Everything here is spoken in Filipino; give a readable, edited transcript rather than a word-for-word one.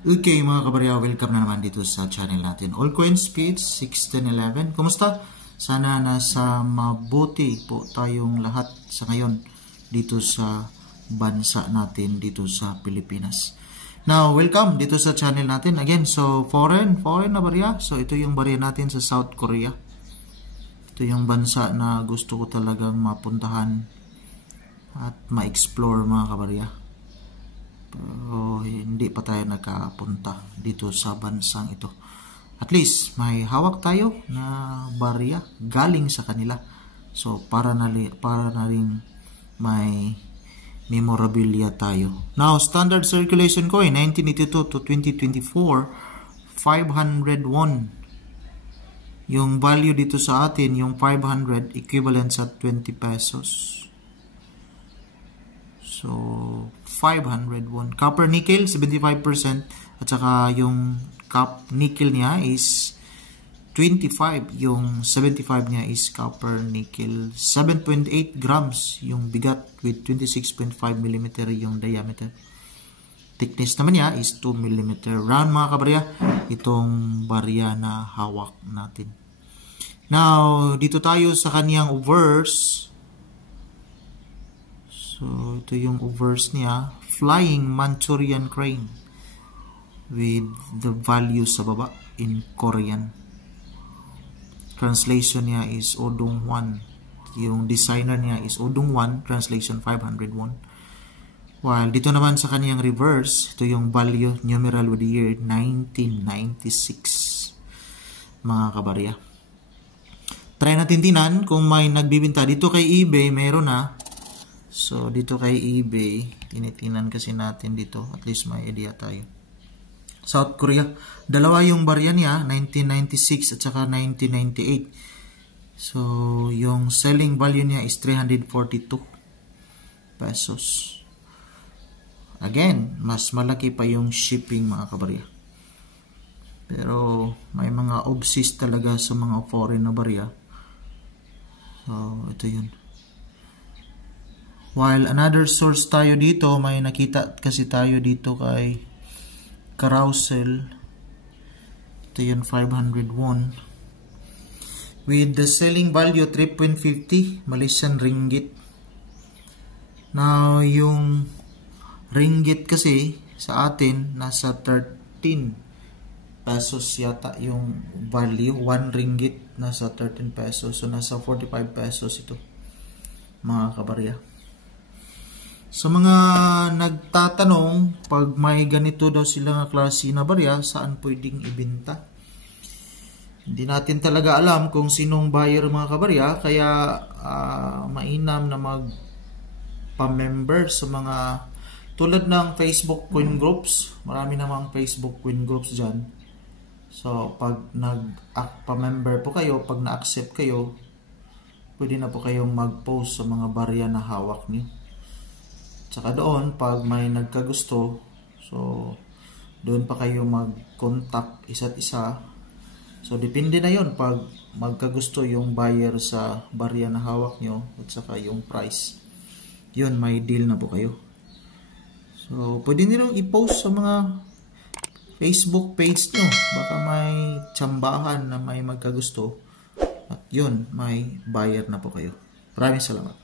Okay mga kabarya, welcome na naman dito sa channel natin. All Coin Speeds 1611. Kumusta? Sana nasa mabuti po tayong lahat sa ngayon dito sa bansa natin dito sa Pilipinas. Now, welcome dito sa channel natin. Again, so foreign na barya. So ito yung barya natin sa South Korea. Ito yung bansa na gusto ko talagang mapuntahan at ma-explore mga kabarya. Pero hindi pa tayo nakapunta dito sa bansang ito. At least may hawak tayo na barya galing sa kanila. So para na rin may memorabilia tayo. Now, standard circulation coin 1982 to 2024, 501. Yung value dito sa atin, yung 500 equivalent sa 20 pesos. So 501. Copper nickel 75% at saka yung nickel niya is 25, yung 75 niya is copper nickel. 7.8 grams yung bigat with 26.5 mm yung diameter. Thickness naman niya is 2 mm. Round mga kabarya, itong barya na hawak natin. Now, dito tayo sa kaniyang obverse. So, ito yung obverse niya. Flying Manchurian crane with the value sa baba in Korean. Translation niya is Odong 1. Yung designer niya is Odong 1. Translation 501. While dito naman sa kaniyang reverse, ito yung value numeral with the year 1996. Mga kabarya. Try natin tinan kung may nagbibinta. Dito kay eBay, meron na. So, dito kay eBay, tinitingnan kasi natin dito. At least may idea tayo. South Korea. Dalawa yung barya niya, 1996 at saka 1998. So, yung selling value niya is 342 pesos. Again, mas malaki pa yung shipping mga kabarya. Pero, may mga obsessed talaga sa mga foreign na barya. So, ito yun. While another source tayo dito, may nakita kasi tayo dito kay Carousel. Ito yun, 501. With the selling value 3.50 Malaysian ringgit. Now, yung ringgit kasi sa atin, nasa 13 pesos yata yung value. 1 ringgit, nasa 13 pesos. So, nasa 45 pesos ito, mga kabarya. Sa mga nagtatanong, pag may ganito daw sila nga klase na barya, saan pwedeng ibenta? Hindi natin talaga alam kung sinong buyer mga kabarya, kaya mainam na magpa-member sa mga tulad ng Facebook coin groups. Marami namang Facebook coin groups dyan. So, pag nag-pa-member po kayo, pag na-accept kayo, pwede na po kayong mag-post sa mga barya na hawak niyo. Tsaka doon, pag may nagkagusto, so doon pa kayo mag-contact isa't isa. So depende na yon pag magkagusto yung buyer sa barya na hawak nyo at saka yung price. Yun, may deal na po kayo. So pwede nyo i-post sa mga Facebook page nyo. Baka may tsambahan na may magkagusto. At yun, may buyer na po kayo. Maraming salamat.